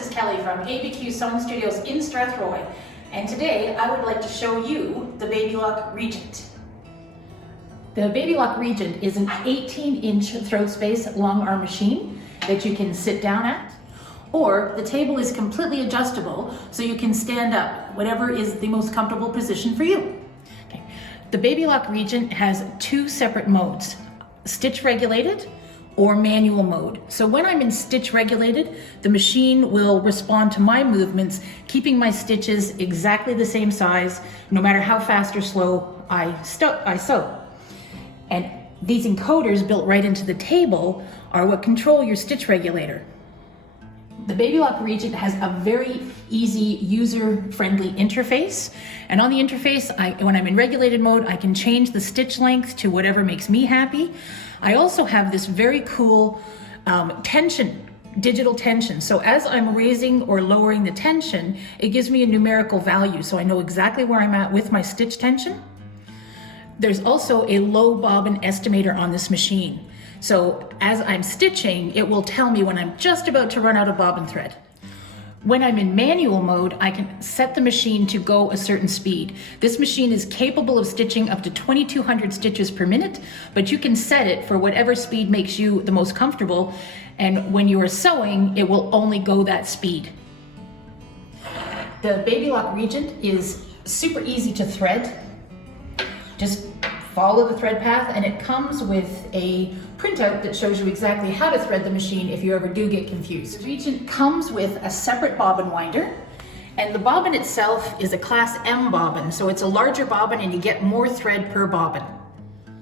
this is Kelley from ABQ Sewing Studios in Strathroy, and today I would like to show you the Baby Lock Regent. The Baby Lock Regent is an 18-inch throat space long arm machine that you can sit down at, or the table is completely adjustable so you can stand up, whatever is the most comfortable position for you. Okay. The Baby Lock Regent has two separate modes, stitch regulated or manual mode. So when I'm in stitch regulated, the machine will respond to my movements, keeping my stitches exactly the same size, no matter how fast or slow I sew. And these encoders built right into the table are what control your stitch regulator. The Baby Lock Regent has a very easy, user-friendly interface. And on the interface, when I'm in regulated mode, I can change the stitch length to whatever makes me happy. I also have this very cool digital tension. So as I'm raising or lowering the tension, it gives me a numerical value. So I know exactly where I'm at with my stitch tension. There's also a low bobbin estimator on this machine. So as I'm stitching, it will tell me when I'm just about to run out of bobbin thread. When I'm in manual mode, I can set the machine to go a certain speed. This machine is capable of stitching up to 2,200 stitches per minute, but you can set it for whatever speed makes you the most comfortable. And when you are sewing, it will only go that speed. The Baby Lock Regent is super easy to thread. Just follow the thread path, and it comes with a printout that shows you exactly how to thread the machine if you ever do get confused. The Regent comes with a separate bobbin winder, and the bobbin itself is a class M bobbin, so it's a larger bobbin and you get more thread per bobbin.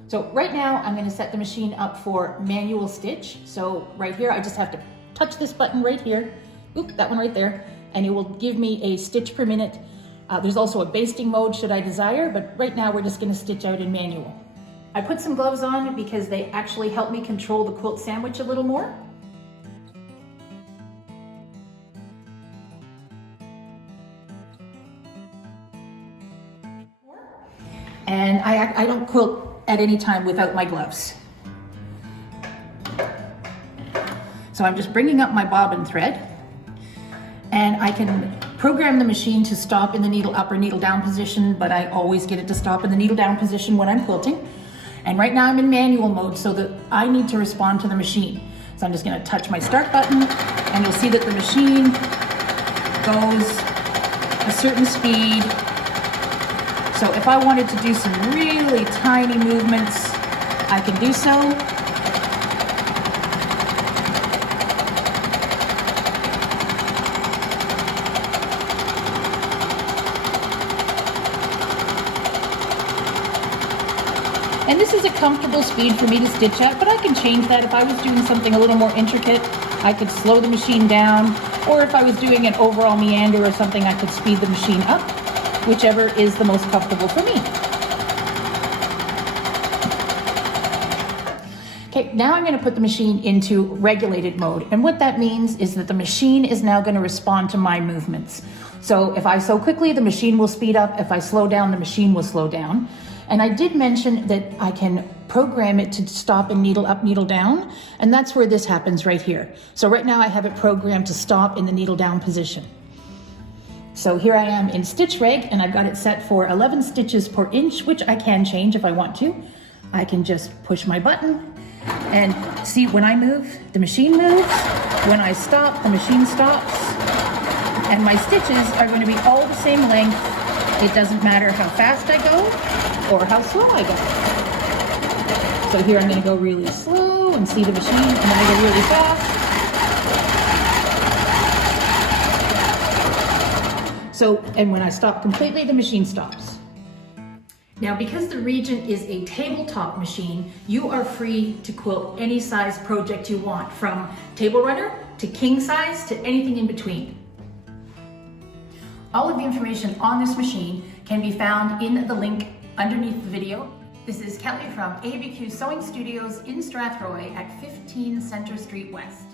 So right now I'm going to set the machine up for manual stitch. So right here I just have to touch this button right here, that one right there, and it will give me a stitch per minute. There's also a basting mode should I desire, but right now we're just going to stitch out in manual. I put some gloves on because they actually help me control the quilt sandwich a little more. And I don't quilt at any time without my gloves. So I'm just bringing up my bobbin thread, and I can program the machine to stop in the needle up or needle down position, but I always get it to stop in the needle down position when I'm quilting. And right now I'm in manual mode so that I need to respond to the machine. So I'm just going to touch my start button, and you'll see that the machine goes a certain speed. So if I wanted to do some really tiny movements, I can do so. And this is a comfortable speed for me to stitch at, but I can change that. If I was doing something a little more intricate, I could slow the machine down, or if I was doing an overall meander or something, I could speed the machine up, whichever is the most comfortable for me. Okay, now I'm going to put the machine into regulated mode, and what that means is that the machine is now going to respond to my movements. So if I sew quickly, the machine will speed up. If I slow down, the machine will slow down. And I did mention that I can program it to stop in needle up, needle down, and that's where this happens right here. So right now I have it programmed to stop in the needle down position. So here I am in stitch reg, and I've got it set for 11 stitches per inch, which I can change if I want to. I can just push my button, and see, when I move, the machine moves. When I stop, the machine stops. And my stitches are going to be all the same length. It doesn't matter how fast I go or how slow I go. So here I'm going to go really slow and see the machine, and then I go really fast. So, and when I stop completely, the machine stops. Now, because the Regent is a tabletop machine, you are free to quilt any size project you want, from table runner to king size to anything in between. All of the information on this machine can be found in the link underneath the video. This is Kelley from ABQ Sewing Studios in Strathroy at 15 Centre Street West.